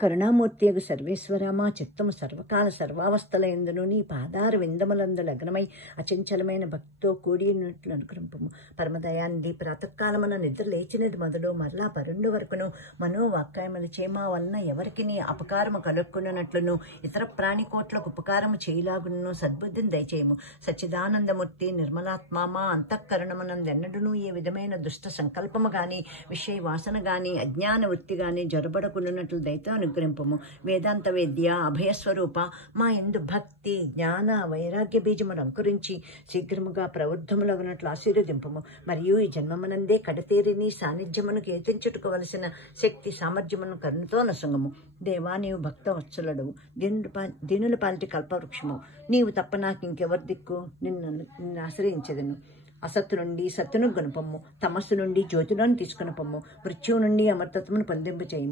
కరుణామూర్తియగు సర్వేశ్వర మా చిత్తము సర్వకాల సర్వావస్థల ఎందును నీ పాదార విందములందు లగ్నమై అచంచలమైన భక్తితో కూడినట్లు అనుగ్రహింపము. పరమదయానిధి ప్రాతకాలమున నిద్ర లేచినది మొదలు మరలా పరుండు వరకును మనోవాక్కాయముల చేమ వలన ఎవరికి నీ అపకారము కలుక్కున్నట్లును ఇతర ప్రాణికోట్లకు ఉపకారము చేయలాగును సద్బుద్ధిని దయచేయము. సచ్చిదానందమూర్తి నిర్మలాత్మ మా అంతఃకరణమునందెన్నడూను ఏ విధమైన దుష్ట సంకల్పము గాని విషయ వాసన గాని అజ్ఞాన వృత్తి గాని జరబడకున్నట్లు దయతో అనుగ్రహింపము. వేదాంత వేద్య అభయస్వరూప మా యందు భక్తి జ్ఞాన వైరాగ్య బీజమును అంకురించి శీఘ్రముగా ప్రవృద్ధములగునట్లు ఆశీర్వదింపము. మరియు ఈ జన్మమునందే కడతేరిని సాన్నిధ్యమును కీర్తించుటవలసిన శక్తి సామర్థ్యమును కరుణతో నొసంగము. దేవా నీవు భక్త వత్సలుడవు, దీనుల పాలిటి కల్పవృక్షము. నీవు తప్ప నాకు ఇంకెవరి దిక్కు? నిన్ను ఆశ్రయించదను. అసత్తు నుండి సత్తును గొనపమ్ము, తమస్సు నుండి జ్యోతిలోని తీసుకుని పొమ్ము, మృత్యువు నుండి అమర్తత్వమును పొందింపచేయము.